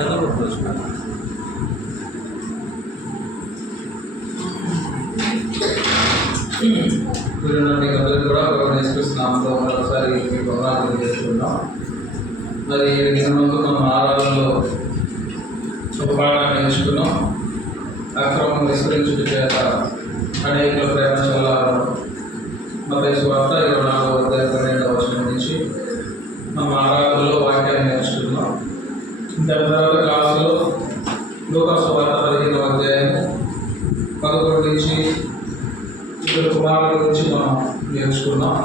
అందరూ కూడా నేర్చుకున్నాంతో మరోసారి మీకు అభివృద్ధి చేసుకుందాం. మరి ముందు మనం ఆరాధనలో ఒక పాఠాన్ని నేర్చుకున్నాం. అక్రమం విస్తరించుట చేత అనేకుల ప్రేమ చల్లారడం. మత్తయి సువార్త 24:12 నుంచి మనం ఆరాధనలో వాక్యాన్ని నేర్చుకున్నాం. దాని తర్వాత క్లాసులో లూకా సువార్త 15:11 నుంచి ఇద్దరు కుమారుల గురించి మనం నేర్చుకున్నాం.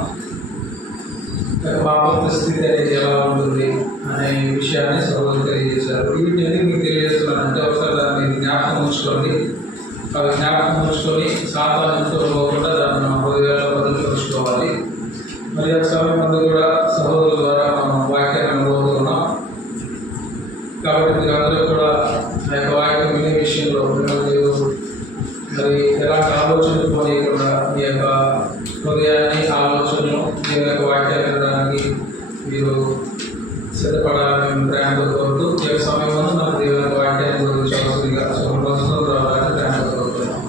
పాప స్థితి అనేది ఎలా ఉంటుంది అనే విషయాన్ని సభలో తెలియజేశారు. వీటిని మీకు తెలియజేస్తున్నానంటే ఒకసారి దాన్ని జ్ఞాపకం ఉంచుకోండి. అవి జ్ఞాపకం ఉంచుకొని సాధారణతో పోకుండా దాన్ని మనం హృదయాల్లో భద్రపరుచుకోవాలి. మరి ఆ సమయం ముందు కూడా సహోదరుల ద్వారా మనం వాక్యాన్ని అనుభవతున్నాం. కాబట్టి మీరు అందరూ కూడా ఆ యొక్క వాక్యం వినే విషయంలో మరి ఎలాంటి ఆలోచనలు పోనీయకుండా మీ యొక్క హృదయాన్ని ఆలోచనలు మీ యొక్క వాక్యాలు వినడానికి మీరు సిద్ధపడాలని ప్రయాణంతో కోరుతూ ఈ యొక్క సమయంలో మన దేవుని యొక్క వాక్యాన్ని గురించి అవసరంగా శుభ్రపరుస్తూ రావాలని ప్రయాణంతో కోరుతున్నాం.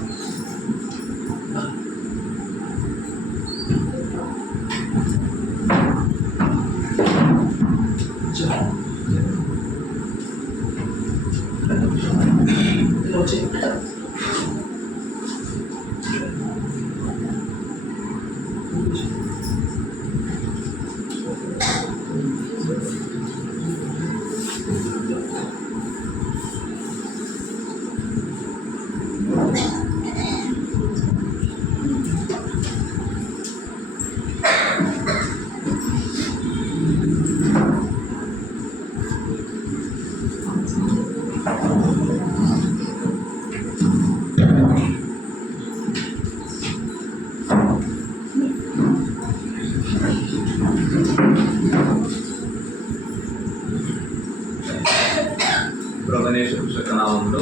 నామంలో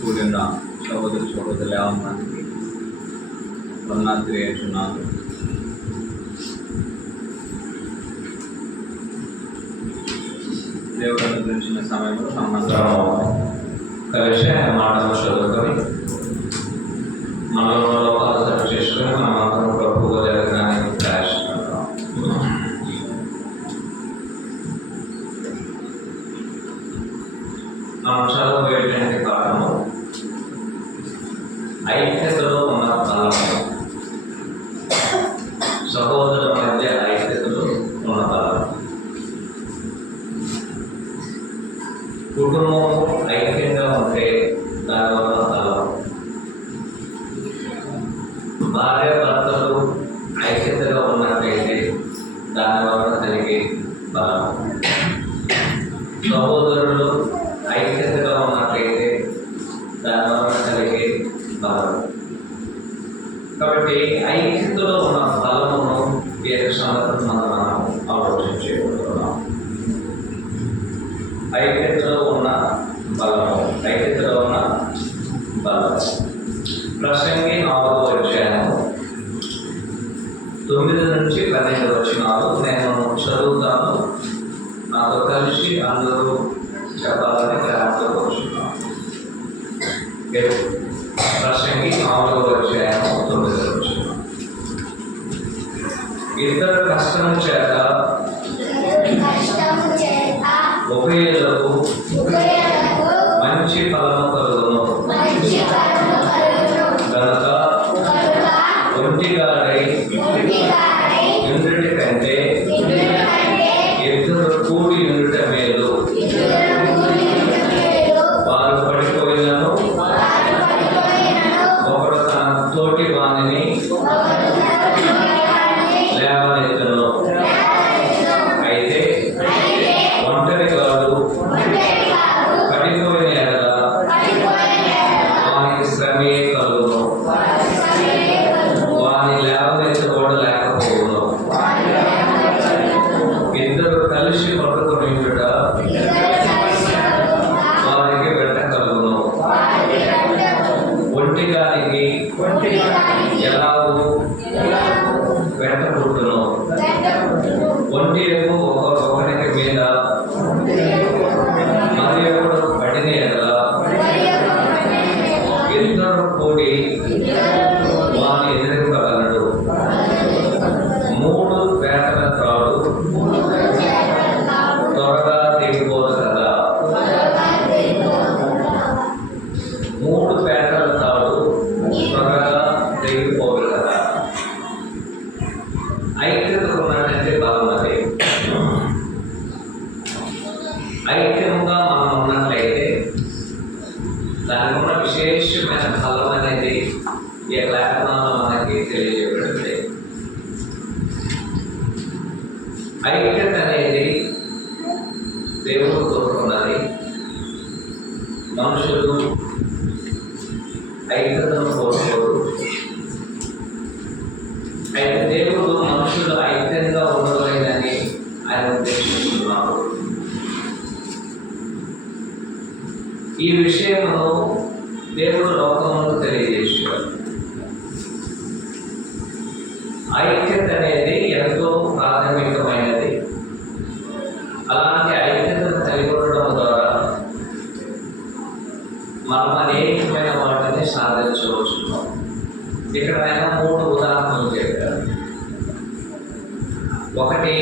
కూడిన సహోదరులు మందికి వందనాలు తెలియజేస్తున్నాను. దేవుడు అనుగ్రహించిన సమయంలో మనమందరం కలిసి ఆయన మాటలు చదువుకొని మనలో పాదం చేసుకొని మనమందరం ప్రభువు జరగడానికి ప్రయాసపడతాం. మనం చదవబోయేటువంటి పాఠము ఐక్యతలో ఉన్న బలము. సహోదరుల మధ్య ఐక్యతలో ఉన్న బలము. కుటుంబం ఐక్యంగా ఉంటే దానివల్ల బలం. భార్య భర్తలు ఐక్యతగా ఉన్నట్లయితే దానివల్ల కలిగే బలం. సహోదరులు ఐక్యతగా ఉన్నట్లయితే దానివల్ల కలిగే బలం. కాబట్టి ఐక్యతలో ఉన్న బలమును ఏ సందర్భంలో మనం ఆలోచించబోతున్నాం. ఐక్యతలో ఉన్న బలము, ఐక్యతలో ఉన్న బలం. ప్రసంగి 4వ అధ్యాయము 9 నుంచి 12 వచనాలు నేను చదువుతాను. నాతో కలిసి అందరూ చెప్పాలని ప్రయాణంతో కూర్చున్నాం. ప్రసంగి 4వ అధ్యాయము 9 వచనం. ఇద్దరు కష్టము చేత ఉభయులకు మంచి ఫలము కలుగును కనుక ఒంటిగాడై ఇంద్రుడి కంటే ఇద్దరు కూడి ఉండుట మేలు. వారు పడిపోయినను ఒకడు తన తోటి వాణిని లేవనెత్తును. అయితే ఒంటరి కాదు పడిపోయిన ఎడల వానికి శ్రమే కలుగును. వాని లేవనెత్తబోడు లేకపోవును. ఇద్దరు కలిసి పట్టుకుని ఉండుట వారికి వెంట కలుగును. ఒంటిగానికి ఎలాగూ వెంట పుట్టును. ఒంటి ఒకరికి మీద ఐక్యంగా మనం ఉన్నట్లయితే దానికి ఉన్న విశేషమైన ఫలం అనేది ఈ లేఖనాలు మనకి తెలియజేయబడింది. ఐక్యత అనేది దేవుడు కోరుకున్నది. మనుషులు ఐక్యతను కోరుకోరు. అయితే దేవుడు మనుషులు ఐక్యంగా ఉండలేదని ఆయన ఉద్దేశిస్తున్నారు. ఈ విషయమును దేవుడు లోకములకు తెలియజేశాడు. ఐక్యత అనేది ఎంతో ప్రాథమికమైనది. అలాంటి ఐక్యతను కలిగి ఉండడం ద్వారా మనం అనేకమైన వాటిని సాధించవచ్చు. ఇక్కడ ఆయన 3 ఉదాహరణలు చెప్పారు. ఒకటి,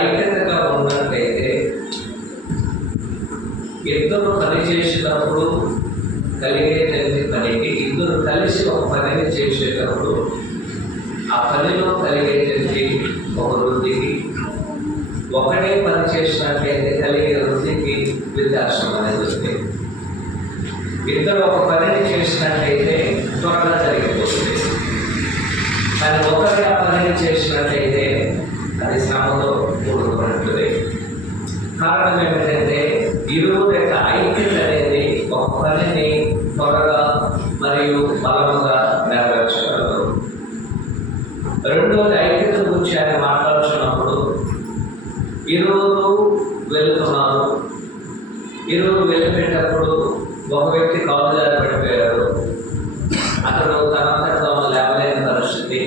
ఐక్యతగా ఉన్నట్లయితే ఇద్దరు పని చేసినప్పుడు కలిగేటువంటి పనికి, ఇద్దరు కలిసి ఒక పనిని చేసేటప్పుడు ఆ పనిలో కలిగేటువంటి ఒక వృద్ధికి, ఒకటే పని చేసినట్లయితే కలిగే వృద్ధికి వ్యత్యాసం అనేది ఉంది. ఇద్దరు ఒక పనిని చేసినట్లయితే త్వరగా జరిగిపోతుంది. కానీ ఒకరి ఆ పనిని చేసినట్లయితే అది శ్రమతో కూడుకున్నట్లుంది. కారణం ఏమిటంటే ఇరువురు యొక్క ఐక్యత అనేది ఒక పనిని త్వరగా మరియు బలముగా నెరవేర్చగలరు. రెండవది, ఐక్యత గురించి ఆయన మాట్లాడుతున్నప్పుడు ఇరువురు వెళుతున్నారు. ఇరువురు వెళ్ళిపోయేటప్పుడు ఒక వ్యక్తి కాలు జారి పడిపోయారు. అతడు తనంతటా లేవలేని పరిస్థితి.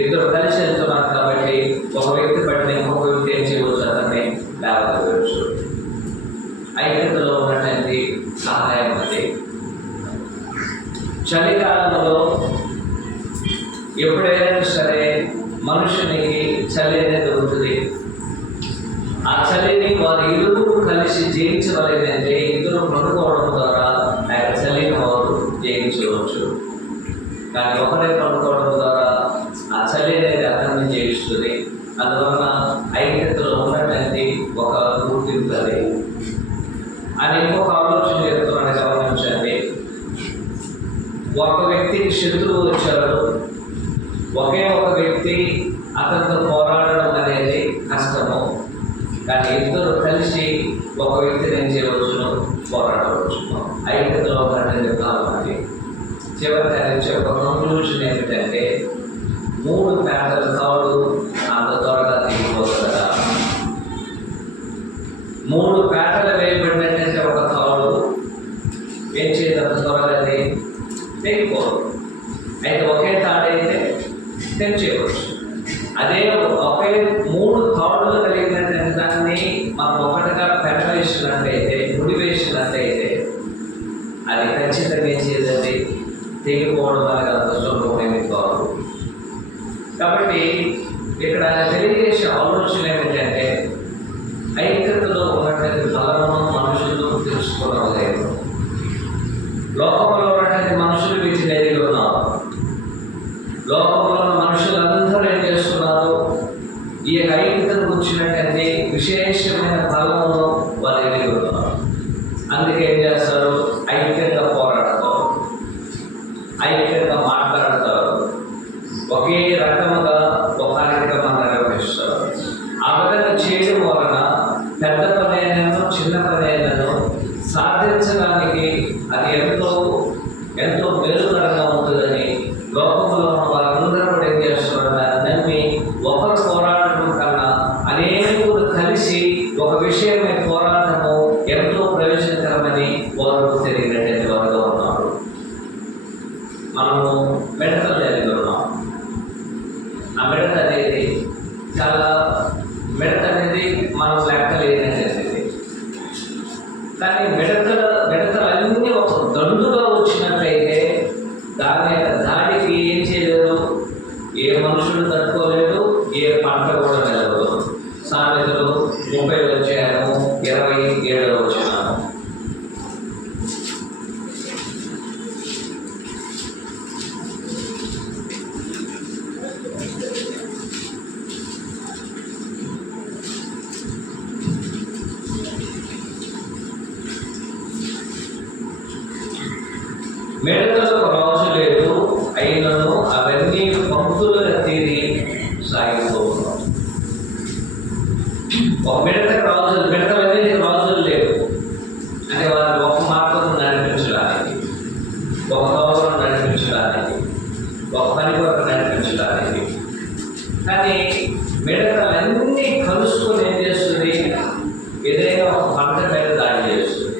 ఇద్దరు కలిసి వెళ్తున్నారు కాబట్టి ఒక వ్యక్తి పట్టిన ఇంకొక వ్యక్తి ఏం చేయవచ్చు, అతన్ని లేవవచ్చు. ఐక్యతలో ఉన్నటువంటి సహాయం అది. చలికాలంలో ఎప్పుడైనా సరే మనుషునికి చలి అనేది ఉంటుంది. ఆ చలిని వారు ఇరువురు కలిసి జయించవలేదంటే ఇద్దరు పడుకోవడం ద్వారా ఆ చలిని వారు జయించవచ్చు. కానీ ఒకరే పడుకోవడం ద్వారా ఆ చలి అనేది అతన్ని జయిస్తుంది. అందువలన ఐక్యతలో ఉన్నటువంటి ఒక గుర్తింపు అది. అని ఇంకొక ఆలోచన చెప్తున్నాను, గమనించండి. ఒక వ్యక్తికి శత్రువు వచ్చాడు. ఒకే ఒక వ్యక్తి అతనితో పోరాడడం అనేది కష్టము. కానీ ఇద్దరు కలిసి ఒక వ్యక్తిని ఏం చేయవచ్చును, పోరాడవచ్చును. ఐక్యతలో ఉన్నటువంటి కాలం అది. చివరికి ఆయన చెప్పే కంక్లూజన్ ఏమిటంటే 3 పేటల తాడు అంత త్వరగా దిగిపోతుందా? 3 పేటలు వేయబడినట్టే ఒక తాడు ఏం చేయదు, త్వరగా తెగిపోదు. అయితే ఒకే తాడైతే తెంచేయవచ్చు. అదే ఒకే 3 తాడులు కలిగినటువంటి దాన్ని మనం ఒకటిగా పెనవేసినట్లయితే, ముడి వేసినట్లయితే అది ఖచ్చితంగా ఏం చేయదండి, తెగిపోవడం అనేది అంత సులభమైనది కాదు. కాబట్టి ఇక్కడ తెలియజేసే ఆలోచన ఏమిటంటే ఐక్యతలో ఉన్నటువంటి ఫలమును మనుషులు తెలుసుకోవడం లేదు. లోకంలో ఉన్నటువంటి మనుషులు వీటిని ఎదిగి ఉన్నారు. లోకంలో ఉన్న మనుషులందరూ ఏం చేస్తున్నారు, ఈ ఐక్యతను కూర్చున్నటువంటి విశేషమైన ఫలమును వారు ఎదిగి ఉన్నారు. అందుకే ఏం చేస్తారు, ఐక్యంగా పోరాడతారు, ఐక్యంగా మాట్లాడతారు, ఒకే రకముగా ఒక కార్యక్రమాన్ని నిర్వహిస్తారు. ఆ విధంగా చేయడం వలన పెద్ద పనైనను చిన్న పనైనను సాధించడానికి అది ఎంతో ఎంతో మేలుకరంగా ఉంటుందని లోకంలో ఉన్న వారందరూ కూడా ఏం చేస్తున్నారు, దాన్ని నమ్మి ఒకరు పోరాడటం కన్నా అనేకులు కలిసి ఒక విషయమై పోరాటము ఎంతో ప్రయోజనకరమని వారు తెలియనటువంటి వారుగా ఉన్నారు. మనము మిడతలు జరిగి ఉన్నాం. ఆ మిడత అనేది మనం లెక్కలేనటువంటిది. కానీ మిడతలన్నీ ఒక దండుగా వచ్చినట్లయితే దాని యొక్క దాడికి ఏం చేయలేదు, ఏ మనుషులు తట్టుకోలేదు, ఏ పంట కూడా నిలవదు. సామెతలు 30:27 ఒక మిడతలన్నీ రాజులు లేవు. అంటే వారు ఒక మార్గం నడిపించడానికి, ఒక దోవను నడిపించడానికి, ఒక పని కొరకు నడిపించడానికి. కానీ మిడతలన్నీ కలుసుకొని ఏం చేస్తుంది? ఏదైనా ఒక పంట మీద దాడి చేస్తుంది.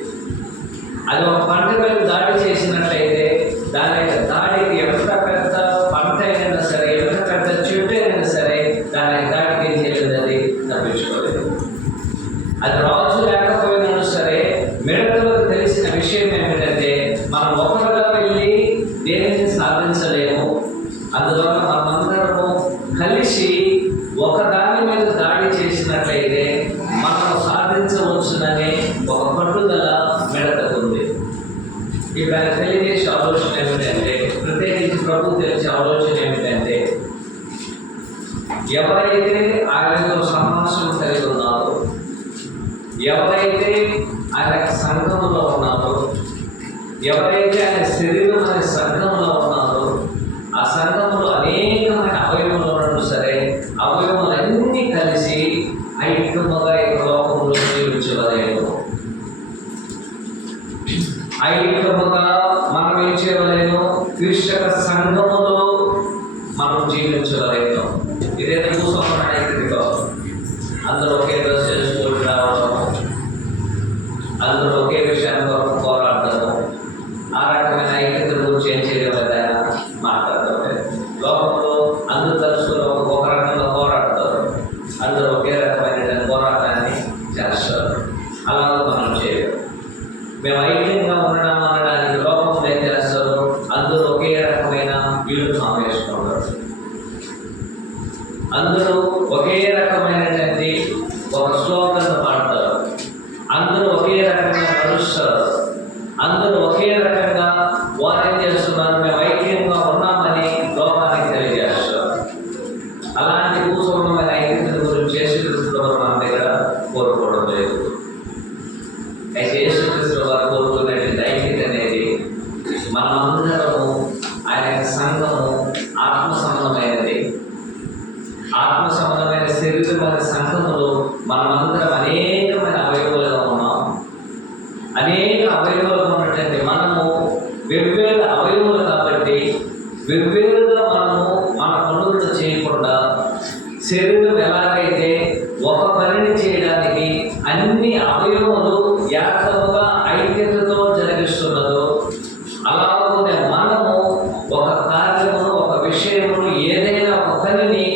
అది ఒక పంట మీద దాడి చేసినట్లయితే దాని యొక్క దాడికి ఎంత పెద్ద పంట అయినా సరే, ఎంత పెద్ద చెట్టు అయినా సరే, దాని దాడికి ఏం చేయలేదు, అది తప్పించుకోలేదు. అది రాజు లేకపోయినా సరే మిడతలకు తెలిసిన విషయం ఏమిటంటే మనం ఒకరుగా వెళ్ళి దేనిని సాధించలేము. అందువల్ల మనమందరము కలిసి ఒకదాని మీద దాడి చేసినట్లయితే మనం సాధించవచ్చుననే ఒక పట్టుదల మిడతకుంది. ఇప్పుడు ఆయన తెలియజేసే ఆలోచన ఏమిటంటే, ప్రత్యేకించి ప్రభు తెలిసే ఆలోచన ఏమిటంటే, ఎవరైతే ఆయనతో సమాసం కలిగి ఉన్నారో, ఎవరైతే ఆయన సంఘంలో ఉన్నారో, ఎవరైతే ఆయన శరీరం అనే సంఘంలో ఉన్నారో, ఆ సంఘంలో అనేకమైన అవయవములు ఉన్నట్టు సరే, అవయవములన్నీ కలిసి ఐక్యముగా ఈ లోకంలో జీవించవలేము. ఐక్యముగా మనం ఏం చేయవలేము? క్రీస్తు సంఘములో మనం జీవించవలేము. ఇదే భూస్వామ్య ఐక్యత కాదు. అందరూ ఒకే డ్రెస్ చేసుకొని రావడము, అందరూ ఒకే విషయాన్ని కొరకు పోరాడతాము. ఆ రకమైన ఐక్యత గురించి ఏం చేయలేదా మాట్లాడతారు. లోకంలో అందరూ తలుసుకుని ఒక రకంగా పోరాడతారు, అందరూ ఒకే రకమైన పోరాటాన్ని చేస్తారు. అలాగే మనం చేయలేము. మేము ఐక్యంగా ఉండడం అనడానికి లోకంలో ఏం చేస్తారు? అందరూ ఒకే రకమైన యూనిఫామ్ వేసుకుంటారు, అందరూ ఒకే రకమైనటువంటి ఒక స్లోగన్ పాడతారు, అందరూ ఒకే రకంగా నడుస్తారు, అందరూ ఒకే రకంగా వారేం చేస్తున్నారు? మేము ఐక్యంగా ఉన్నామని లోకానికి తెలియజేస్తారు. అలాంటి భూస్వమైన ఐక్యత గురించి యేసుక్రీస్తు మన దగ్గర కోరుకోవడం లేదు. అయితే యేసుక్రీస్తు వారు కోరుకునేటువంటి ఐక్యత అనేది మనమందరము ఆయన సంఘము ఆత్మ సంబంధమైనది. ఆత్మ సంబంధమైన శరీరమైన సంఘములో మనమందరం అనేకమైన అవయవాలుగా ఉన్నాం. అనేక అవయవాలు ఉన్నటువంటి మనము వెవ్వేరు అవయవాలు కాబట్టి వెవ్వేరుగా మనము మన పనులను చేయకుండా, శరీరం ఎలాగైతే ఒక పనిని చేయడానికి అన్ని అవయవాలు ఏకముగా ఐక్యతతో జరిగిస్తున్నదో, అలాగే మనము ఒక కార్యమును, ఒక విషయమును, ఏదైనా ఒక పనిని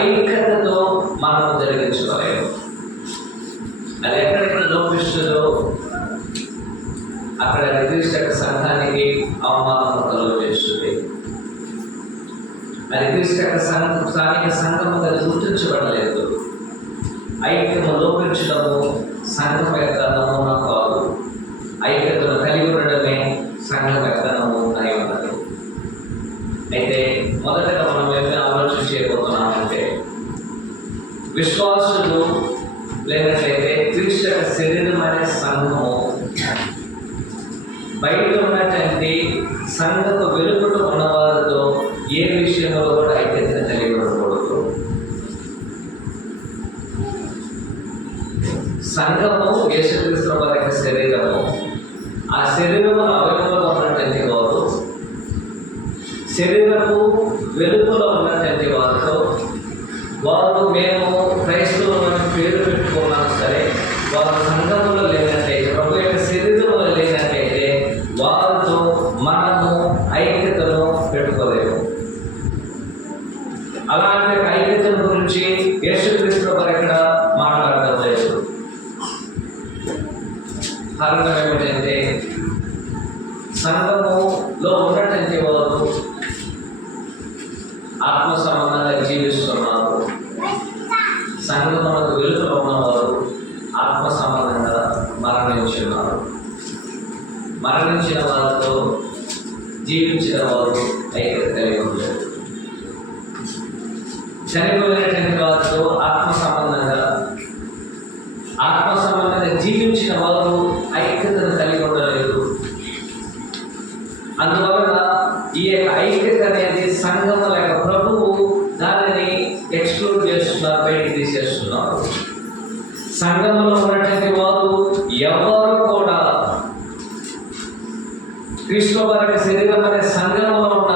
ఐక్యతతో మనము జరిగించుకోలేము. అది ఎక్కడెక్కడ లోపిస్తుందో అక్కడ క్రీస్తు సంఘానికి అవమానం కలుగు చేస్తుంది. అది క్రీస్తు స్థానిక సంఘముగా గుర్తించబడలేదు. ఐక్యము లోపించడము సంఘం యొక్క నమూనా కాదు. ఐక్యతను కలిగి ఉండడమే సంఘం యొక్క నమూనా అయి ఉన్నది. అయితే మొదటగా మనం ఏమైనా ఆలోచన చేయబోతున్నామంటే, విశ్వాసులు లేనట్లయితే క్రీస్తు శరీరం అనే సంఘము బయట ఉన్నటువంటి సంఘపు వెలుపట ఉన్నవారితో ఏ విషయంలో కూడా ఐక్యత కలిగి ఉండకూడదు. సంఘము యేసుక్రీస్తు వారి యొక్క శరీరము. ఆ శరీరము అవయవంలో ఉన్నటువంటి వారు, శరీరము వెలుపలో ఉన్నటువంటి వారితో వారు మేము క్రైస్తవులను పేరు పెట్టుకున్నా సరే, వారు సంఘములో లేనట్టయితే, ప్రభు యొక్క శరీరంలో లేనట్టయితే వారితో మనము ఐక్యతను పెట్టుకోలేము. అలాంటి ఐక్యత గురించి యేసుక్రీస్తు వారు ఇక్కడ మాట్లాడటం లేదు. కారణం ఏమిటంటే, సంఘములో ఉన్నటువంటి వారు ఆత్మ సంబంధంగా జీవిస్తున్నారు. సంఘములకు వెలుపల ఉన్నవారు ఆత్మ సంబంధంగా మరణించున్నారు. మరణించిన వారితో జీవించిన వారు ఐక్యత కలిగి ఉండలేదు. చనిపోయినటువంటి వారితో ఆత్మ సంబంధంగా జీవించిన వారు ఐక్యతను కలిగి ఉండలేదు. అందువలన ఈ యొక్క ఐక్యత అనేది సంఘము లేక ప్రభువు దానిని ఎక్స్క్లూడ్ చేస్తున్నారు, బయటికి తీసేస్తున్నారు. సంఘంలో ఉన్నటువంటి వారు ఎవరు కూడా క్రీస్తు వారి శరీరం అనే సంఘంలో ఉన్న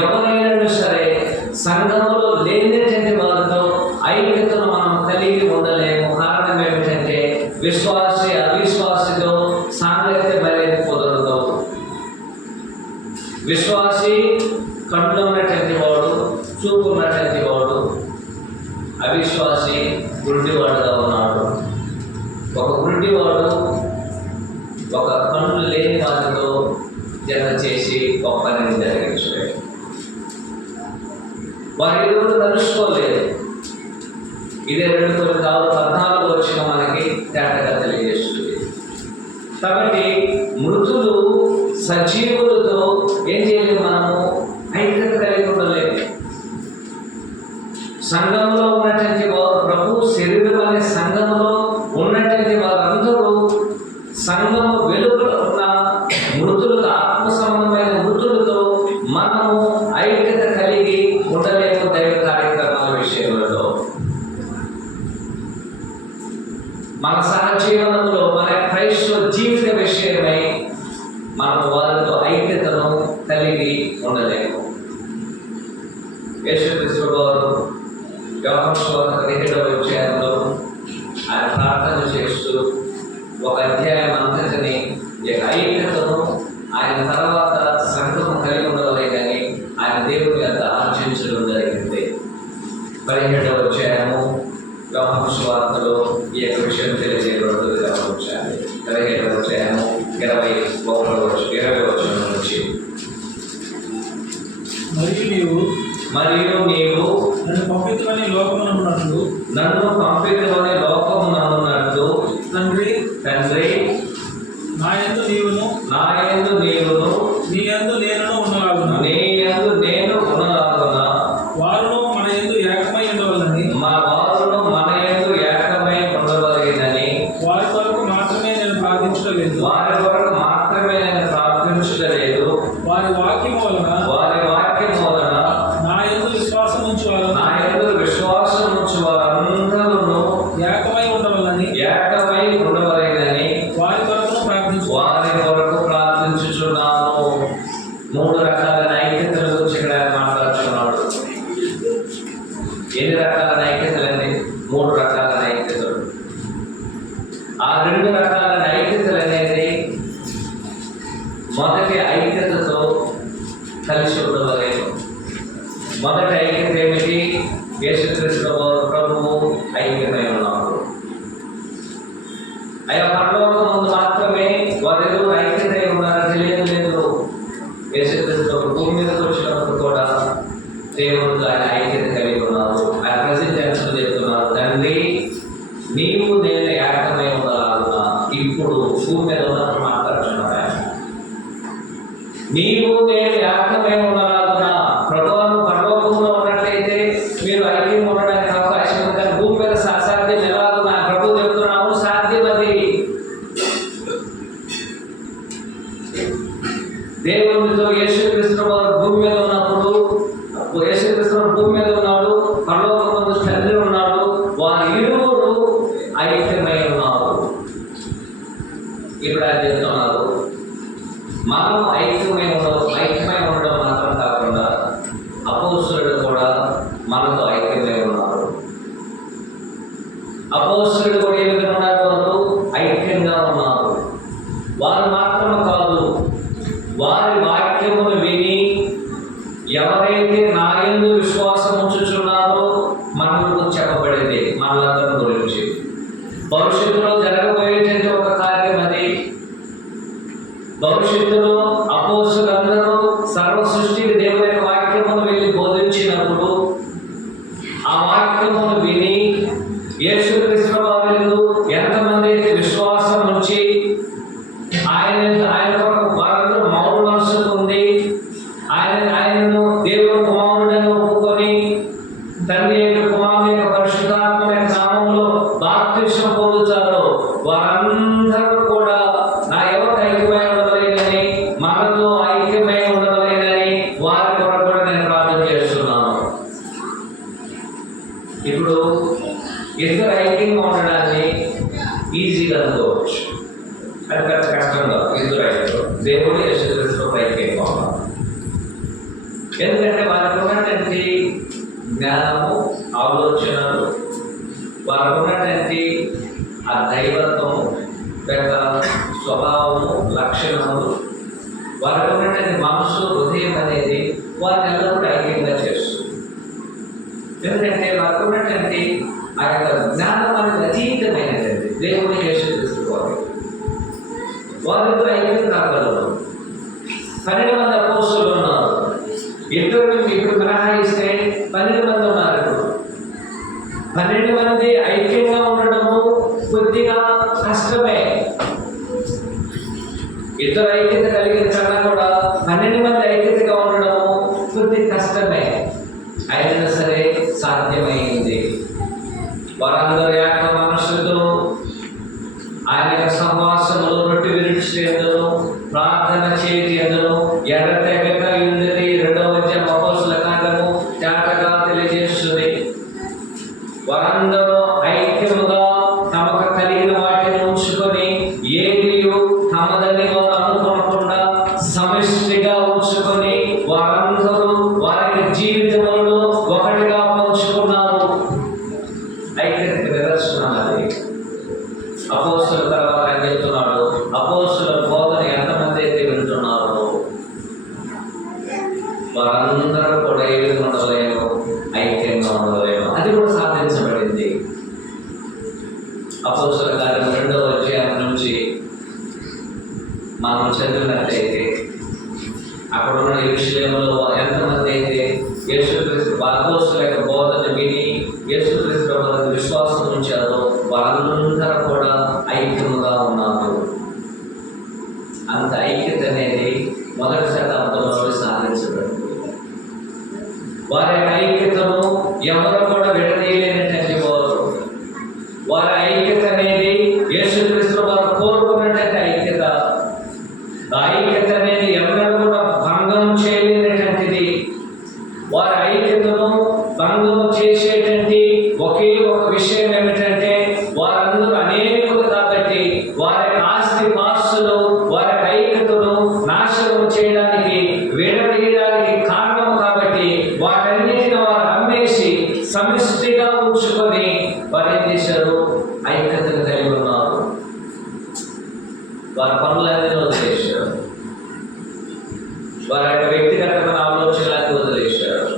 ఎవరైనా సరే సంఘంలో లేనటువంటి వారితో ఐక్యతను మనం కలిగి ఉండలేము. కారణం ఏమిటంటే విశ్వాసి అవిశ్వాసితో సాంగత్యం అనేది కుదరదు. విశ్వాసి కళ్ళు ఉన్నటువంటి వాడు, చూపు ఉన్నటువంటి వాడు, అవిశ్వాసి గుడ్డివాడుగా ఉన్నాడు. ఒక గుడ్డివాడు ఒక కన్ను లేని వారితో జత చేసి ఒక పనిని జరిగించలేదు. వారి ఎవరు కలుసుకోలేదు. ఇదే 2 వచ్చిన మనకి తేటగా తెలియజేస్తుంది. కాబట్టి మృతులు సజీవులతో ఏం చేయలేము, మనము ఐక్యత కలిగి ఉండలేము. సంఘంలో ఉన్నటువంటి వారు, ప్రభు శరీరం అనే సంఘంలో ఉన్నటువంటి వారందరూ సంఘము వెలుగులో ఉన్న మృతులతో, ఆత్మ సంబంధమైన మృతులతో మనము ఐక్యత కలిగి ఉండలేము. దైవ కార్యక్రమాల విషయంలో మన సహజీవనంలో మన క్రైస్తవ జీవిత విషయమై మనము వారితో ఐక్యతను కలిగి ఉండలేము. యేసుక్రీస్తు వారు యోహాను సువార్త 17వ అధ్యాయంలో ఆయన ప్రార్థన చేస్తూ ఒక అధ్యాయం అంతటిని ఐక్యతను ఆయన తర్వాత సంఘము కలిగి ఉండవలే కానీ ఆయన దేవుని యొక్క ఆర్జించడం జరిగింది. 17వ అధ్యాయము యోహాను సువార్తలో ఈ యొక్క విషయం తెలియజేయబడుతుంది. గమనించాలి. 17వ అధ్యాయము 20వ వచనం నుంచి, మరియు నీవు నన్ను పంపితమని లోకమునన్నట్లు తండ్రి నా యందు నీవును నీ యందు నేను ఉన్నలాగున వారును మన యందు ఏకమై ఉండవలెనని వారి కొరకు మాత్రమే నేను ప్రార్థించలేదు. వారి వాక్యం వలన నా యందు విశ్వాసం ఉంచు వారందరూ ఏకమై ఉండవలెనని వారి కొరకు ప్రార్థించుచున్నాను. 3 రకాలైన ఐక్యతల గురించి ఇక్కడ మాట్లాడుతున్నాడు. ఎన్ని రకాలైన ఐక్యతలండి? 3 రకాలైన ఐక్యతలు. ఆ 2 రకాలైన ఐక్యతలు అనేది మొదటి ఐక్యతతో కలిసి ఉండవలేదు. మొదటి ఐక్యత ఏమిటి? యేసుక్రీస్తు ప్రభువు ఐక్యమై ఉన్నారు. అయ్యా పరలోకం ముందు మాత్రమే వారు ఐక్యత ఉన్నారని తెలియలేదు. యేసుక్రీస్తు భూమి మీదకి వచ్చినప్పుడు కూడా దేవుడు ఆయన ఐక్యత కలిగి ఉన్నారు. ఆయన ప్రజెంట్ చెప్తున్నారు, తండ్రి నీవు నేను ఏకమై ఉండాలన్నా. ఇప్పుడు భూమి మీద ఉన్నప్పుడు మాట్లాడుతున్నాడు ఆయన, నీవు నేను ఏకమై ఉండాలన్నా. ప్రభువు పరలోకంలో ఉన్నట్లయితే మీరు ఐక్యం ఉండడానికి అవకాశం ఉంది, కానీ భూమి మీద సాధ్యం ఎలాగో నా ప్రభు చెప్తున్నాము, సాధ్యం అది. దేవునితో యేసుక్రీస్తు వారు భూమి మీద ఉన్నప్పుడు, యేసుక్రీస్తు భూమి మీద ఉన్నాడు, పరలోకంలో తండ్రి ఉన్నాడు, వారు ఇరువురు ఐక్యమై ఉన్నారు. ఇప్పుడు ఆయన చెప్తున్నారు, మనం ఐక్యమై ఉండడం మాత్రం కాకుండా అపోస్తలుడు కూడా మనతో ఐక్యమై ఉన్నారు. అపోస్తలుడు కూడా ఏ విధంగా ఉన్నారు? వారు ఐక్యంగా ఉన్నారు. వారు మాత్రం కాదు, వారి వాక్యమును విని ఎవరైతే నా యందు విశ్వాసం ఉంచుచున్నారో మనకు చెప్పబడింది మనలందరి గురించి. భవిష్యత్తులో జరగబోయేటువంటి ఒక కార్యం అది. భవిష్యత్తులో అపోస్తలులందరూ సర్వ సృష్టికి దేవుని యొక్క వాక్యమును వెళ్ళి బోధించినప్పుడు ఆ వాక్యమును విని యేసుక్రీస్తు వారిలో ఎంతమంది అయితే విశ్వాసం ఉంచి ఆయన వారందరూ మౌన మనసు ఉంది, ఆయనను దేవుని కుమారుడని ఒప్పుకొని తండ్రి యొక్క కుమారుని యొక్క పరిశుద్ధాత్మ యొక్క నామములో బాప్తిస్మం పొందుతారో వారందరూ కూడా నా ఎవరు ఐక్యమై ఉండవలేనని, మనతో ఐక్యమై ఉండవలేనని వారి కొరకు కూడా నేను ప్రార్థన చేస్తున్నాను. ఇప్పుడు ఇద్దరు ఐక్యంగా ఉండడాన్ని ఈజీగా అనుకోవచ్చు. అది పెద్ద కష్టంగా ఎదురైతే దేవుడు యేసుక్రీస్తు పైకి పోవాలి. ఎందుకంటే వారికి ఉన్నటువంటి జ్ఞానము, ఆలోచనలు, వారికి ఉన్నటువంటి ఆ దైవత్వము యొక్క స్వభావము, లక్షణములు, వారికి ఉన్నటువంటి మనసు, హృదయం అనేది వారిని ఎల్లప్పుడూ ఐక్యంగా చేస్తుంది. ఎందుకంటే వారికి ఉన్నటువంటి ఆ యొక్క జ్ఞానం అనేది అతీతమైనది. దేవుని యేసుక్రీస్తు వారితో ఐక్యం కాగలరు. 12 మంది అపోస్తలులు ఉన్నారు. ఇద్దరు ఇప్పుడు మినహాయిస్తే 12 మంది ఉన్నారు. ఇప్పుడు 12 మంది ఐక్యంగా ఉండడము కొద్దిగా కష్టమే. ఇద్దరు ఐక్యత కలిగిన కన్నా కూడా 12 మంది ఐక్యతగా ఉండడము కొద్ది కష్టమే. అయినా సరే సాధ్యమైంది. వారందరూ ఏక మనస్సుతో ఆయన యొక్క సహవాసములో రొట్టె విరుచుటయందును ప్రార్థన చేయటయందును ఎడతెగక ఉన్నది. 2వ అధ్యాయం అపోస్తలుల కార్యము తేటగా తెలియజేస్తుంది. వారందరూ ఐక్యముగా తమకు కలిగిన వాటిని ఉంచుకొని ఏదియు తమదని వారు అనుకోకుండా సమిష్టిగా ఉంచుకొని వారందరూ వారి జీవితంలో ఒకటిగా పంచుకున్నారు. ఐక్యతకు నిదర్శనం అది. అపోస్తలుల తర్వాత ఆయన చెప్తున్నాడు, అపోస్తలుల బోధన ఎంతమంది అయితే వింటున్నారో వారందరూ కూడా ఏ విధంగా ఉండలేను, ఐక్యంగా ఉండలేను. అది కూడా సాధించబడింది. అపోస్తలుల కార్యం 2వ అధ్యాయం నుంచి మనం చదివినట్లయితే అక్కడ ఉన్న యెరూషలేములో ఎంతమంది అయితే యేసుక్రీస్తు అపోస్తలుల యొక్క బోధన విని యేసుక్రీస్తు ప్రభువుని విశ్వాసం ఉంచారో వారందరూ కూడా ఐక్యముగా ఉన్నారు. అంత ఐక్యత అనేది మొదటి శతాబ్దంలో సాధించబడింది. వారి ఐక్యతను ఎవరు కూడా విడదీయలేనటువంటి వారి ఐక్యత అనేది యేసుక్రీస్తు వారు కోరుకున్నటువంటి ఐక్యత. ఆ ఐక్యత అనేది ఎవరు కూడా భంగం చేయలేనటువంటిది. వారి ఐక్యతను భంగం చేసేటువంటి ఒకే ఒక విషయం ఏమిటంటే వారందరూ అనేకులు కాబట్టి వారి ఆస్తి పాస్తులు వారి ఐక్యతను నాశనం చేయడానికి, విడదీయడానికి కారణం కాబట్టి వాటన్నిటిని వారు అమ్మేసి సమిష్టిగా ఉంచుకొని వారు ఏం చేశారు, ఐక్యతను కలిగి ఉన్నారు. వారి పనులన్నీ వదిలేశారు. వారి యొక్క వ్యక్తిగతమైన ఆలోచనలన్నీ వదిలేశారు.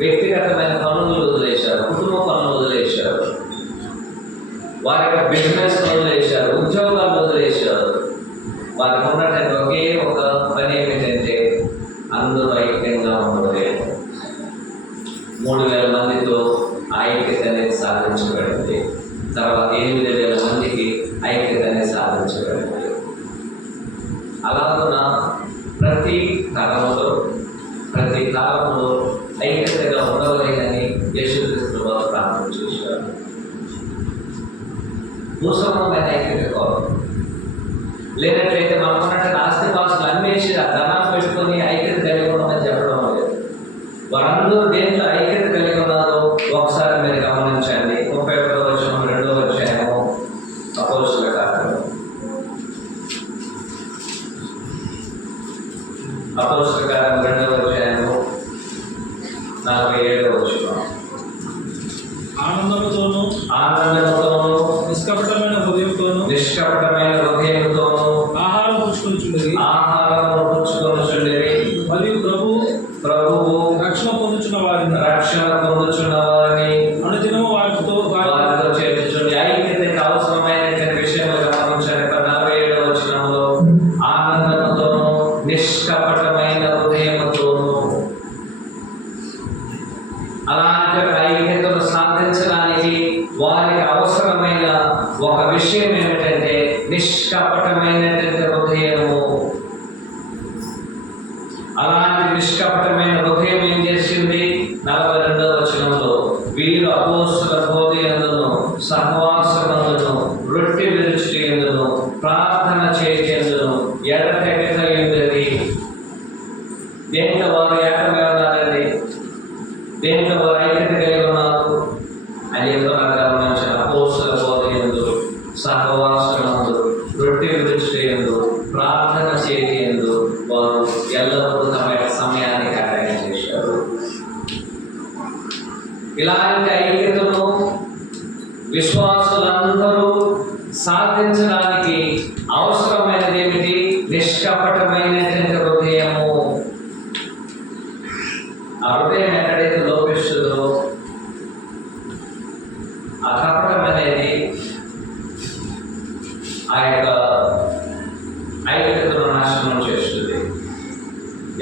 వ్యక్తిగతమైన పనులు వదిలేశారు. కుటుంబ పనులు వదిలేశారు. వారి యొక్క బిజినెస్ వదిలేశారు. ఉద్యోగాలు వదిలేశారు. వారికి ఉన్నటువంటి ఒకే ఒక పని ఏమిటంటే అందరూ ఐక్యంగా ఉండలేదు. 3000 మందితో ఐక్యత అనేది సాధించబడింది. తర్వాత 8000 మందికి ఐక్యత అనేది సాధించబడింది. అలాగున ప్రతి కాలంలో ఐక్యతగా ఉండవలేదని యేసుక్రీస్తు వారు ప్రార్థన చేశారు. భూసంబంధమైన ఐక్యత కాదు. లేనట్లయితే మనకున్నట్టు ఆస్తిపాస్తులు అన్వేషి ఆ ధనాన్ని పెట్టుకొని ఐక్యత కలిగి ఉండమని చెప్పడం లేదు. వారందరూ దేంట్లో ఐక్యత కలిగి ఉన్నారో ఒకసారి మీరు గమనించండి. 31వ వచనం 2వ అధ్యాయము అపోస్తలుల కార్యము. అపోస్తలుల కార్యము 2వ అధ్యాయము 47వ వచనం. ఆనందముతోను నిష్కపటమైన హృదయంతోను ఆహారం పుచ్చుకొనుచుండిరి. మరియు ప్రభువు రక్షణ పొందుచున్న వారిని అనుదినము వారితో చేర్చుండి. ఐక్యతకి అవసరమైనటువంటి విషయంలో గమనించాలి. 47వ వచనంలో ఆనందముతోను నిష్కపటమైన హృదయముతోను. అలాంటి ఐక్యతను సాధించడానికి వారికి అవసరమైన ఒక విషయం ఏమిటంటే నిష్కపటమైనటువంటి హృదయము. అలాంటి నిష్కపటమైన హృదయం ఏం చేసింది? 42వ వచనంలో వీరు అపోస్తలుల బోధయందును సహవాసమందును రొట్టె విరుచుటయందును ప్రార్థన చేయటయందును ఎడతెగక ఉన్నది. దేంట్లో వారు ఏకంగా ఉన్నారండి? దేంట్లో వారు ఐక్యత కలిగి ఉన్నారు అని చెప్తున్నారు. గమనించిన అపోస్తలుల బోధయందు సహవాసమందు, రొట్టె విరుచుటయందు, ప్రార్థన చేయయందు వారు ఎల్లప్పుడూ తమ యొక్క సమయాన్ని కేటాయించేశారు. ఇలాంటి ఐక్యతను విశ్వాసులందరూ సాధించడానికి అవసరమైనది ఏమిటి? నిష్కపటమైనటువంటి హృదయము. ఆ హృదయం ఎక్కడైతే లోపిస్తుందో ఆ కపటం అనేది ఆ యొక్క ఐక్యతను నాశనం చేస్తుంది.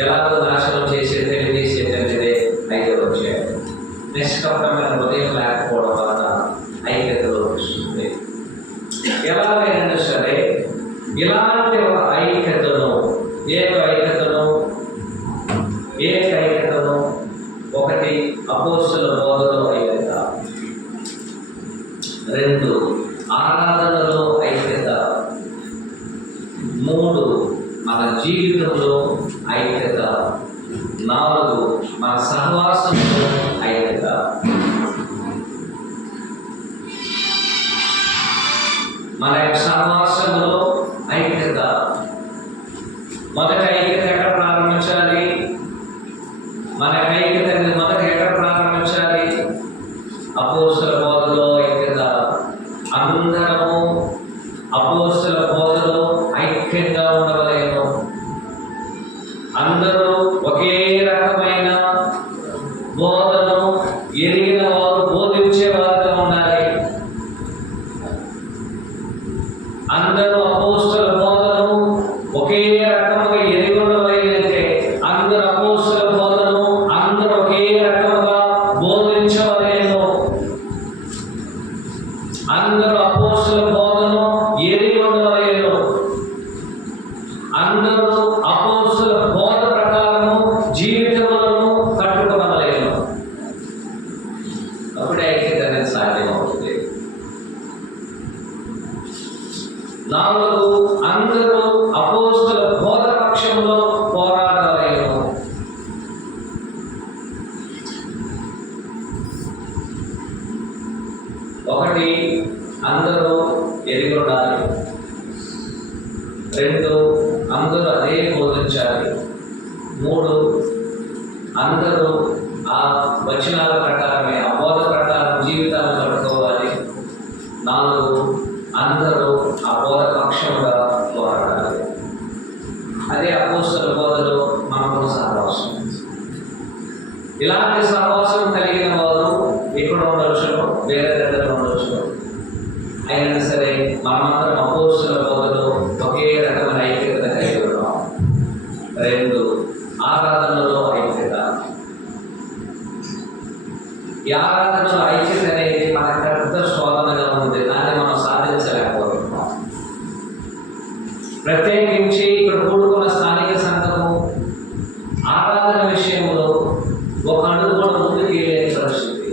ఎలాగో నాశనం చేసేది తెలియజేసేది ఐక్యత వచ్చాయి. నిష్కపటమైన హృదయం లేకపోవడం వలన ఐక్యత లోపిస్తుంది. ఎలాగైనా సరే ఇలాంటి ఒక ఐక్యతను, ఏక ఐక్యతను ఒకటి అపోస్తల బోధలో ఐక్యత, 2 ఆరాధనలో ఐక్యత, 3 మన జీవితంలో ఐక్యత, 4 మన సహవాసంలో ఐక్యత. మన యొక్క సహవాసంలో ఐక్యత. మొదటి ఐక్యత ఎక్కడ ప్రారంభించాలి? మన ఐక్యతని మొదట ఎక్కడ ప్రారంభించాలి? అపోస్తల బోధలో ఐక్యత. అందరము అపోస్తల బోధలో ఐక్యంగా ఉండవలేను. అందరూ ఒకే రకమైన బోధను ఎరిగిన వారు, బోధించే వారుగా ఉండాలి. అందరూ అపోస్తల బోధను ఒకే రకముగా ఎరిగి ఉండవలేనంటే అందరూ అపోస్తల బోధను అందరూ ఒకే రకముగా బోధించవలేను. అందరూ అపోస్తల బోధను ఎరిగి ఉండవలేను. అందరూ అపోస్తల బోధ ప్రకారము జీవితములను కట్టుకోవలేను. అప్పుడే ఐక్యత అనేది సాధ్యమవుతుంది. 4 అందరూ అపోస్తల బోధ పక్షంలో పోరాడలేను. ఒకటి, అందరూ ఎరిగి ఉండాలి. 2, అందరూ అదే బోధించాలి. 3, అందరూ ఆ వచనాల ప్రకారమే, ఆ బోధ ప్రకారం జీవితాలను కట్టుకోవాలి. 4, అందరూ ఆ బోధ పక్షంగా పోరాడాలి. అదే అపోస్తల బోధలో మనకు సహవాసం. ఇలాంటి సహవాసం కలిగిన వారు ఇక్కడ ఉండొచ్చు, వేరే దగ్గర ఉండొచ్చు. అయినా సరే మనమందరం అపోస్తల బోధలో ఒకే రకమైన ఐక్యత కలిగి ఉన్నాం. 2, ఆరాధనలో ఐక్యత. ఈ ఆరాధనలో ఐక్యత అనేది మనకు పెద్ద శోధనగా ఉంది. దాన్ని మనం సాధించలేకపోతున్నాం. ప్రత్యేకించి ఇక్కడ కూడుకున్న స్థానిక సంఘము ఆరాధన విషయంలో ఒక అడుగు కూడా ముందుకు వెళ్ళే పరిస్థితి.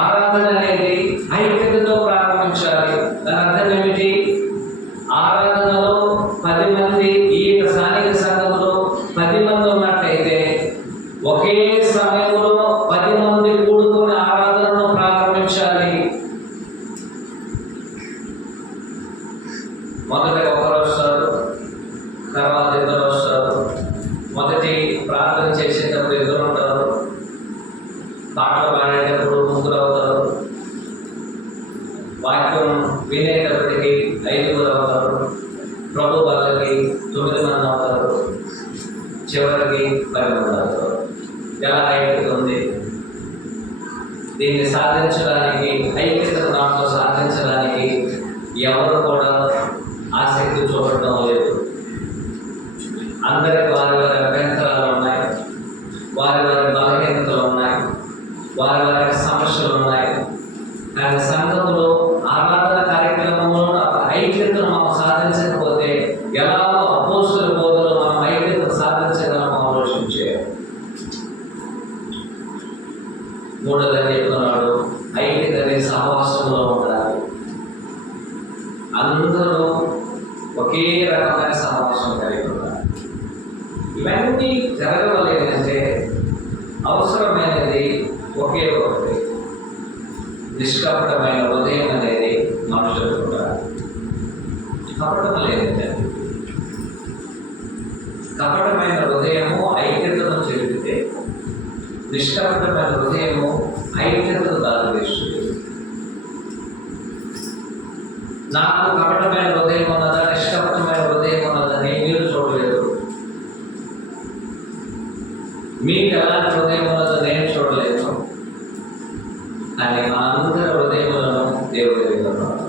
ఆరాధన అనేది ఐక్యతతో ప్రారంభించాలి. దాని అర్థం ఏమిటి? ఆరాధనలో 10 మంది, ఈ స్థానిక సంఘములో 10 మంది ఉన్నట్లయితే ఒకే సమయంలో 10 మంది కూడుకుని ఆరాధనను ప్రారంభించాలి. మొదట ఒకరు వస్తారు, తర్వాత 2 వస్తారు. మొదటి ప్రార్థన చేసేటప్పుడు 2 ఉంటారు, పాటలు పాడేటప్పుడు 3 అవుతారు, వాక్యం వినేటప్పటికి 5 అవుతారు, ప్రభు వాళ్ళకి 9 మంది అవుతారు, చివరికి 10 మంది అవుతారు. ఎలా ఐక్యత ఉంది? దీన్ని సాధించడానికి, ఐక్యతను నాతో సాధించడానికి ఎవరు కూడా ఆసక్తి చూపడం లేదు. అందరికి వారి వారి అభ్యంతరాలు ఉన్నాయి, వారి వారి బలహీనతలు ఉన్నాయి, వారి వారి సమస్యలు ఉన్నాయి. కానీ సంఘంలో ఆరాధన కార్యక్రమంలో ఐక్యతను మనం సాధించకపోతే ఎలాగో అపోస్తల బోధలో మనం ఐక్యతను సాధించగలమో ఆలోచించే. 3వ చెప్తున్నాడు, ఐక్యత అనేది సహవాసంలో ఉండాలి. అందరూ ఒకే రకమైన సహవాసం కలిగి ఉండాలి. ఇవన్నీ జరగలేదంటే అవసరమైనది ఒకే ఒకటి, నిష్కపటమైన హృదయం అనేది కపటం లేదండి. కపటమైన హృదయము ఐక్యతను చెబితే, నిష్కపటమైన హృదయము ఐక్యతను దారితీస్తుంది. నాకు కపటమైన హృదయం ఉన్నదా, నిష్కపటమైన హృదయం ఉన్నదని మీరు చూడలేదు. మీకు ఎలాంటి హృదయం ఉన్నదో నేను చూడలేదు. కానీ మా అందరి హృదయములను దేవుడు ఎరుగుతున్నాడు.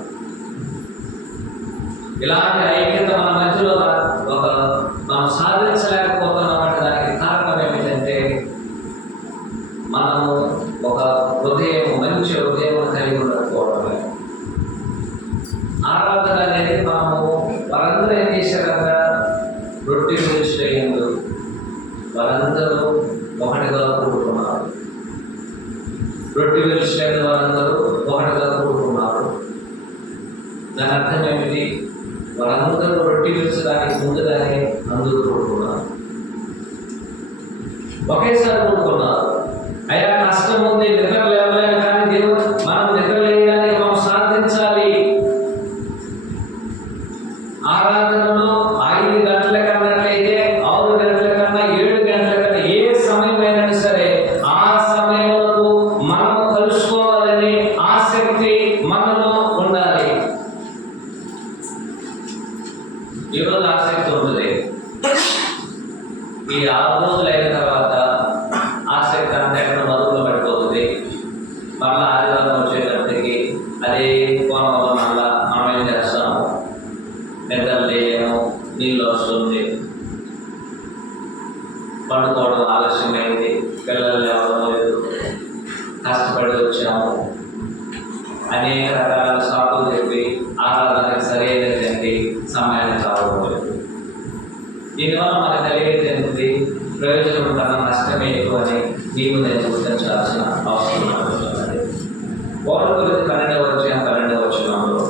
ఇలాంటి ఐక్యత మన మధ్యలో మనం సాధించలేకపోతున్నామంటే దానికి కారణం ఏమిటంటే, మనము ఒక హృదయం, మంచి హృదయం కలిగి ఉండకపోవడమే. ఆరాధన అనేది మనము వారందరూ ఏం చేశారంట, రొట్టె విరుచుటయందు వారందరూ ఒకటిగా కూడుకున్నారు. రొట్టె విరుచుటయందు వారందరూ ఒకటిగా కూడుకున్నారు. దాని అర్థం ఏమిటి? వారందరూ రొట్టె విరుచడానికి ముందుగానే అందరూ కూడుకున్నారు, ఒకేసారి కూడుకున్నారు. అయ్యా కష్టం ఉంది, నిద్ర లేవలేము, కానీ దేవుడు మనం నిద్ర లేయడానికి మనం సాధించాలి. ఆరాధనలో 5 గంటల కన్నట్లయితే 6 గంటల కన్నా 7 గంటల కన్నా ఏ సమయమైనా సరే ఆ సమయంలో మనము కలుసుకోవాలని ఆసక్తి మనలో ఉండాలి. ఈరోజు ఆసక్తి ఉంటుంది, ఈ 6 రోజులు అయిన తర్వాత ఆసక్తి అంతా ఎక్కడ మరుగులో పడిపోతుంది. మళ్ళీ ఆదివారం వచ్చేటప్పటికి అదే కోణంలో మళ్ళా మనం ఏం చేస్తాము, నిద్ర లేయము, నీళ్ళు వస్తుంది, పండుకోవడం ఆలస్యమైంది, పిల్లలు లేవడం లేదు, కష్టపడి వచ్చాము, అనేక రకాల సాకులు చెప్పి ఆరాధనకు సరైనటువంటి సమయాన్ని కావడం లేదు. దీనివల్ల మనకు కలిగేది ఏంటి? ప్రయోజనం కన్నా నష్టమే ఎక్కువ అని నీవు నేను గుర్తించాల్సిన అవసరం ఉన్నది. 1 కొరింథీ 12వ వచనంలో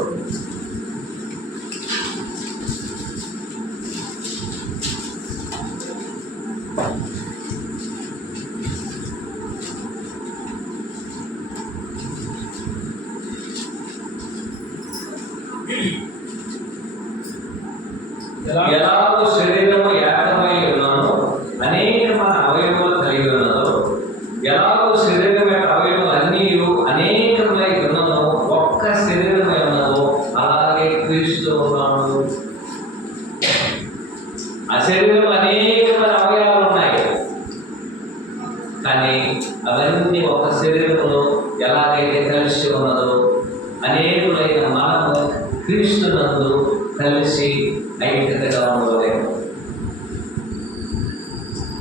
ఎలాగో శరీరము ఏకమై ఉన్నాను, అనేకమైన అవయవాలు కలిగి ఉన్నదో, ఎలాగో శరీరం యొక్క అవయవాలు అన్నీ అనేకమై ఉన్నదో, ఒక్క శరీరమై ఉన్నదో, అలాగే క్రీస్తు ఉన్నాడు. ఆ శరీరం అనేకమైన అవయవాలు ఉన్నాయి, కానీ అవన్నీ ఒక శరీరంలో ఎలాగైతే కలిసి ఉన్నదో, అనేకులైన మనము క్రీస్తునందు కలిసి ఐక్యతగా ఉండలేము.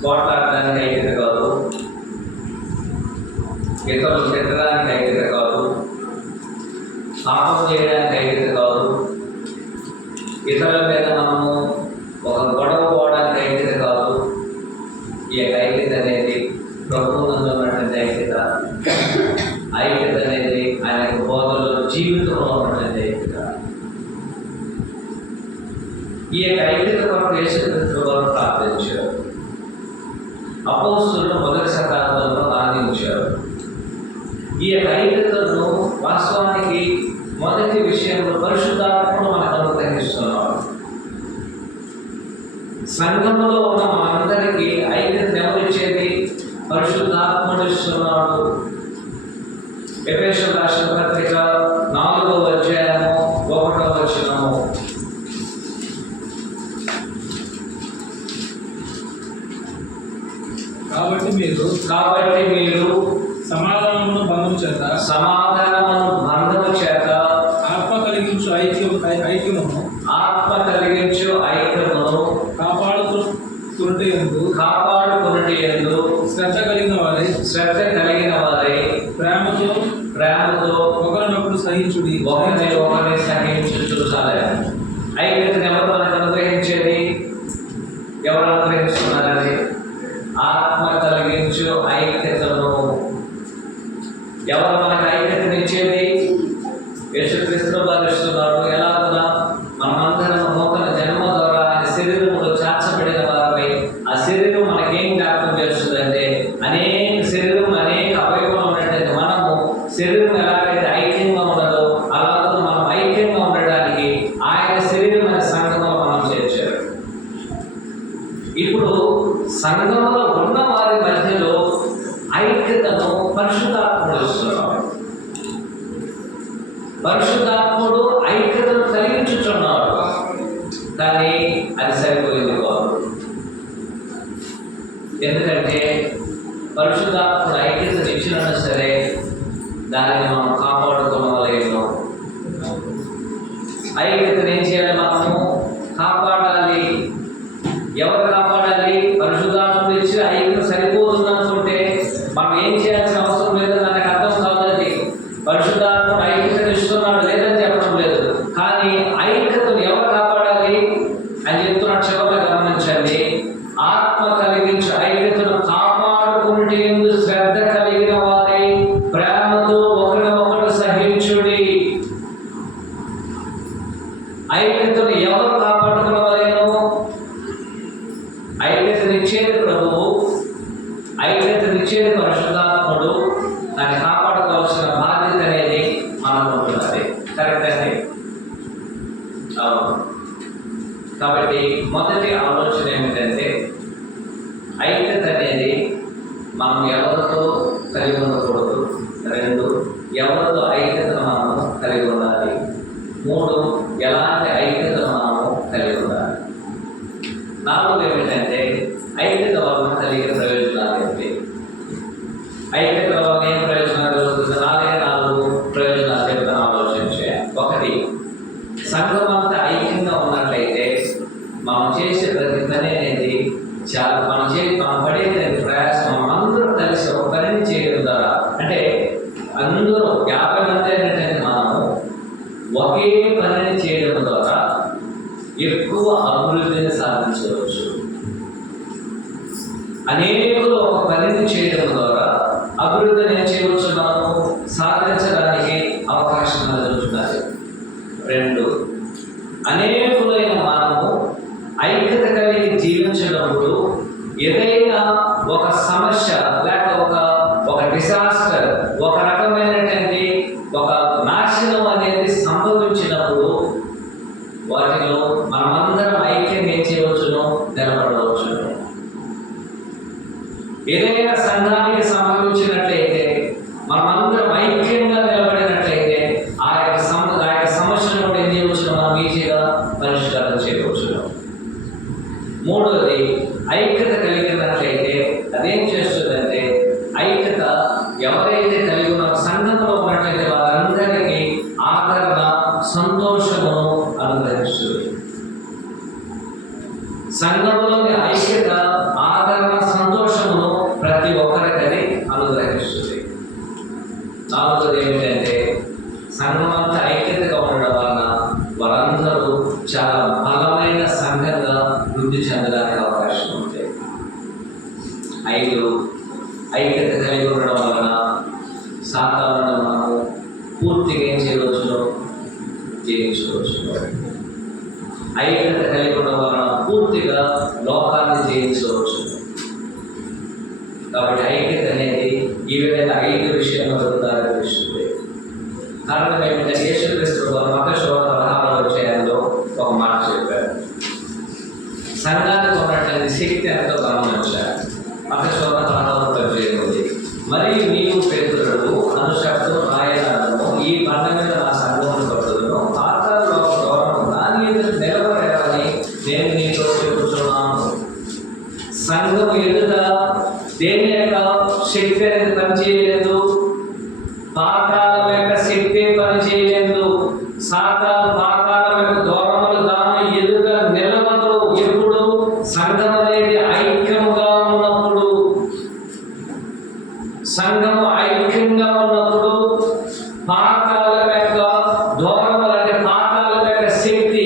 పోట్లాడడానికి ఐక్యత కాదు, ఇతరులు తిట్టడానికి ఐక్యత కాదు, పాపం చేయడానికి ఐక్యత కాదు, ఇతరుల మీద మనము ఒక గొడవ పోవడానికి ఐక్యత కాదు. ఈ యొక్క ఐక్యత అనేది ప్రభువునందు ఉన్నటువంటి ఐక్యత. ఐక్యత అనేది ఆయన యొక్క బోధనలో జీవితంలో ఉన్నటువంటి ఐక్యత. ఈ యొక్క ఐక్యత కొరకు యేసుక్రీస్తు వారు ప్రార్థించారు. అపోస్తలులు మొదటి శతాబ్దంలో ఆరాధించారు. ఈ యొక్క ఐక్యతను వాస్తవానికి మొదటి విషయంలో పరిశుద్ధాత్మను మనకు అనుగ్రహిస్తున్నారు. సంఘంలో ఉన్న మనందరికీ ఐక్యతను ఎవరిచ్చేది? పరిశుద్ధాత్ముడు ఇస్తున్నాడు. ఎఫెసీయులకు రాసిన పత్రిక 4వ అధ్యాయము 1వ వచనము. కాబట్టి మీరు సమాధానమును బంధము చేత ఆత్మ కలిగించు ఐక్యమును కాపాడుకొనుట యందు శ్రద్ధ కలిగిన వారై ప్రేమతో ఒకరినొకరు సహించుడి. ఒకరిని సహించు. ఐక్యతను ఎవరు మనకు అనుగ్రహించేది? ఎవరు అనుగ్రహిస్తున్నారని? ఆత్మ కలిగించు ఐక్యతను. ఎవరు మనకు ఐక్యతనిచ్చేది? యేసుక్రీస్తు వారు ఇస్తున్నారు. ఎలాగునా? మనమందరం నూతన జన్మ ద్వారా శరీరములో చేర్చబడిన వారమై, ఆ శరీరం మనకేం జ్ఞాపకం చేస్తుందంటే, శరీరం అనేక అవయవాలు ఉన్నటువంటి మనము శరీరం ఎలాగైతే ఐక్యంగా ఉండదో అలాగే మనం ఐక్యంగా ఉండడానికి ఆయన శరీరం సంఘంలో ఉన్న వారి మధ్యలో ఐక్యతను పరిశుద్ధాత్ముడు ఇస్తున్నాడు. పరిశుద్ధాత్ముడు ఐక్యతను కలిగించుచున్నాడు. కానీ అది సరిపోయింది కాదు. ఎందుకంటే పరిశుద్ధాత్ముడు ఐక్యతను ఇచ్చినా సరే దానిని మనం కాపాడుకోవలేము. ఐక్యతను ఏం చేయాలి? మనము కాపాడాలి. ఎవరు కాపాడాలి? పరిశుద్ధాత్ముడు ఇచ్చి ఐక్యత సరిపోతుంది అనుకుంటే మనం ఏం చేయాల్సిన అవసరం లేదు. దానికి అర్థం కాదండి. పరిశుద్ధాత్ముడు ఐక్యతను ఇస్తున్నాడు లేదని చెప్పడం లేదు. కానీ ఐక్యతను ఎవరు కాపాడాలి అని చెప్తున్నాడు. చివరిగా గమనించండి. ఆత్మ కలిగించే ఐక్యతను కాపాడుకుంటే శ్రద్ధ కలిగిన వారి ప్రేమతో ఒకరినొకరు సహించుడి. ఐక్యతను ఎవరు కాపాడుకోవలేను? ఐక్యతనిచ్చేది ప్రభువు, ఐక్యతనిచ్చేది పరిశుద్ధాత్ముడు. దాన్ని కాపాడుకోవాల్సిన బాధ్యత అనేది మనకు ఉంటున్నది. కరెక్ట్ అండి? అవును. కాబట్టి మొదటి ఆలోచన ఏమిటంటే ఐక్యత అనేది మనం ఎవరితో కలిగి ఉండకూడదు. 2, ఎవరితో ఐక్యతను మనము కలిగి ఉండాలి. 3, ఎలాంటి ఐక్యతను మనము కలిగి ఉండాలి. 4 ఏమిటంటే ఐక్యత వలన కలిగే ప్రయోజనాలు ఏంటి? ఐక్యత వలన ఏం ప్రయోజనాలు కలుగుతుంది? 4 ప్రయోజనాలు చెప్తాను, ఆలోచించే. 1, సంఘం అంతా ఐక్యంగా ఉన్నట్లయితే మనం చేసే ప్రతి పని అనేది చాలా మనం పడేది ప్రయాసం అందరూ కలిసి ఒక పనిని చేయడం ద్వారా, అంటే అందరూ 50 మంది ఏంటంటే మనము ఒకే పనిని చేయడం ద్వారా ఎక్కువ అభివృద్ధిని సాధించవచ్చు. అనేకులు ఒక పనిని చేయడం ద్వారా అభివృద్ధిని ఏం చేయవచ్చు? మనము సాధించడానికి అవకాశం కలుగుతున్నది. 2, అనేకులైన మనము ఐక్యత కలిగి జీవించినప్పుడు ఏదైనా ఒక సమస్య లేక ఒక డిజాస్టర్, ఒక రకమైనటువంటి ఒక నాశనం అనేది సంభవించినప్పుడు వాటిలో మనమందరం ఐక్యంగా ఏం చేయవచ్చును? నిలబడవచ్చును. ఏదైనా సంఘానికి సంభవించినట్లయితే మనమందరం ఐక్యంగా నిలబడినట్లయితే ఆ యొక్క సమస్యను కూడా ఏం చేయవచ్చు? మనం ఈజీగా పరిష్కారం చేయవచ్చును. 3, ఐక్యత కలిగినట్లయితే అదేం చేస్తుందంటే ఐక్యత ఎవరైతే కలిగి ఉన్న సంఘంలో ఉన్నట్లయితే వారందరికీ ఆదరణ, సంతోషమును అనుగ్రహిస్తుంది. సంఘంలోని ఐక్యత, ఆదరణ, సంతోషమును ప్రతి ఒక్కరికి అది అనుగ్రహిస్తుంది. 4 ఏమిటంటే సంఘం అంతా ఐక్యతగా ఉండడం వలన వారందరూ చాలా బలమైన సంఘంగా వృద్ధి చెందడానికి అవకాశం ఉంటాయి. 5, ఐక్యత కలిగి ఉండడం వలన సాతానును మనము పూర్తిగా ఏం చేయవచ్చును? జయించవచ్చును. ఐక్యత కలిగి ఉండడం వలన పూర్తిగా లోకాన్ని జయించవచ్చు. కాబట్టి ఐక్యత అనేది ఈ విధంగా 5 విషయాల్లో దారితీస్తుంది. కారణం ఏమిటంటే యేసుక్రీస్తు మత్తయి 16వ అధ్యాయంలో ఒక మాట చెప్పారు. సంఘానికి ఉన్నటువంటి శక్తి ఎంతో గమనించారు. మత్తయి 16వ అధ్యాయం ఉంది. మరియు నీవు పేతురువు అనుషక్తు ఆయనను ఈ బండ మీద నా సంఘమును కట్టుదును, పాతాళలోక ద్వారము దాని ఎదుట నిలబడేవని నేను నీతో చెబుతున్నాను. సంఘం ఎదుట దేని యొక్క శక్తి అనేది పనిచేయలేదు, పాతాళం యొక్క శక్తి పనిచేయలేదు. సాతాను పాతాళం యొక్క ద్వారములు దాని ఎదుట నిలబడదు. ఎప్పుడు? సంఘం అనేది ఐక్యముగా ఉన్నప్పుడు. సంఘము ఐక్యంగా ఉన్నప్పుడు పాతాళం యొక్క ద్వారములు, అంటే పాతాళం యొక్క శక్తి,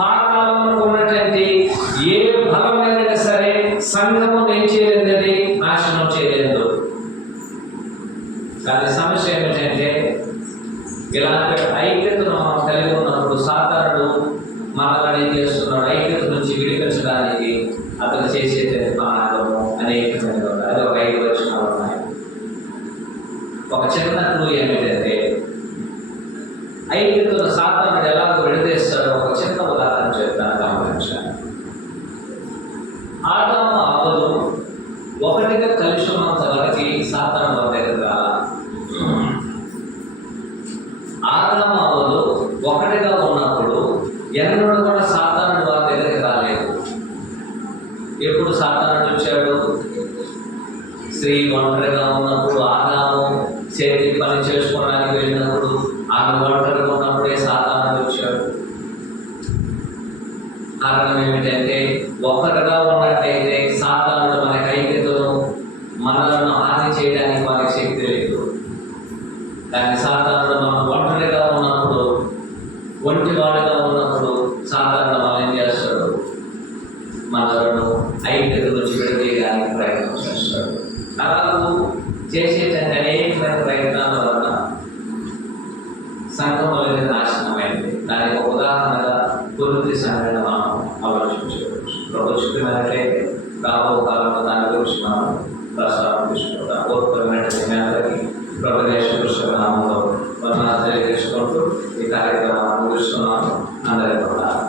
పాతాళంలో ఉన్నటువంటి ఏ బలమైనా సరే సంఘము ఏం చేయలేదు? నాశనం చేయలేదు. కానీ సమస్య ఏమిటంటే ఇలాంటి ఐక్యతను మనం కలిగి ఉన్నప్పుడు సాతానుడు మనల్ని ఏం చేస్తున్నాడు? ఐక్యత నుంచి విడిపించడానికి అతను చేసే మార్గము అనేకమైనది. అది ఒక 5 వచనాలు ఉన్నాయి. ఒక చిన్న క్లూ ఏమిటంటే ఐక్యతను సాతానుడు ఎలాగో విడదీస్తాడో ఒక చిన్న ఉదాహరణ చెప్తాను, గమనించాను. ఆదాము అవ్వలు ఒకటిగా కలిసి ఉన్నంత వరకు సాతాను వారి దగ్గర రాలా. ఆదాము అవ్వలు ఒకటిగా ఉన్నప్పుడు ఎన్నడూ కూడా సాతాను వారి దగ్గరికి రాలేదు. ఎప్పుడు సాతానుడు వచ్చాడు? స్త్రీ ఒంటరిగా ఉన్నప్పుడు, ఆదాము చేతి పని చేసుకోవడానికి వెళ్ళినప్పుడు, ఆమె ఒంటరిగా ఉన్నప్పుడే సాతానుడు వచ్చాడు. కారణం ఏమిటంటే ఒకరిగా ఉన్నట్టయితే సాతానుడు మనకి ఐక్యతను, మనలను హాని చేయడానికి మనకి శక్తి లేదు. కానీ సాతానుడు మనం ఒంటరిగా ఉన్నప్పుడు, ఒంటివాడుగా ఉన్నప్పుడు సాతానుడు మనం ఏం చేస్తాడు? మనలను ఐక్యత నుంచి విడదీయడానికి ప్రయత్నం చేస్తాడు. అలాగూ చేసేటంటే అనేకమైన ప్రయత్నాల వలన సంఘం అనేది నాశనమైంది. దానికి ఒక ఉదాహరణగా గురించి సంఘటన మనం ఆలోచించవచ్చు. ప్రభు చెప్పినట్లయితే రాబో కాలంలో దాని గురించి మనం ప్రసారం తీసుకుంటాం. ఓర్పులమైన అందరికీ ప్రభుత్వ నామంలో వందనాలు తెలియజేసుకుంటూ ఈ కార్యక్రమాన్ని ముగిస్తున్నాను. అందరికీ కూడా